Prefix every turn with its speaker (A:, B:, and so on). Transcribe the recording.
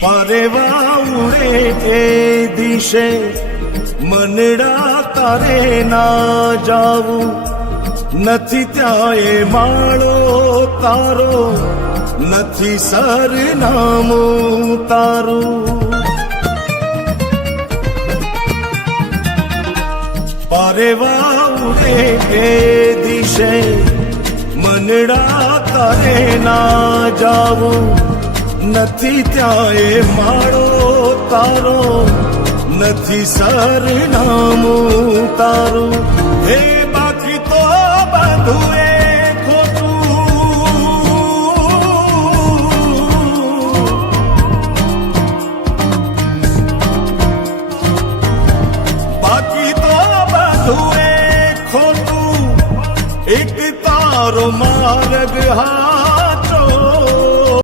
A: પરેવા ઉડે એ દિશે મનડા તારે ના જાવું. નથી ત્યાં એ માળો તારો, નથી સરનામું તારું. પરેવા ઉડે એ દિશે મનડા તારે ના જાવું. નથી ત્યાં એ માળો તારો નથી સરનામું તારું હે બાકી તો બધું એ બાકી તો બધું એ એક તારો માર્ગ હા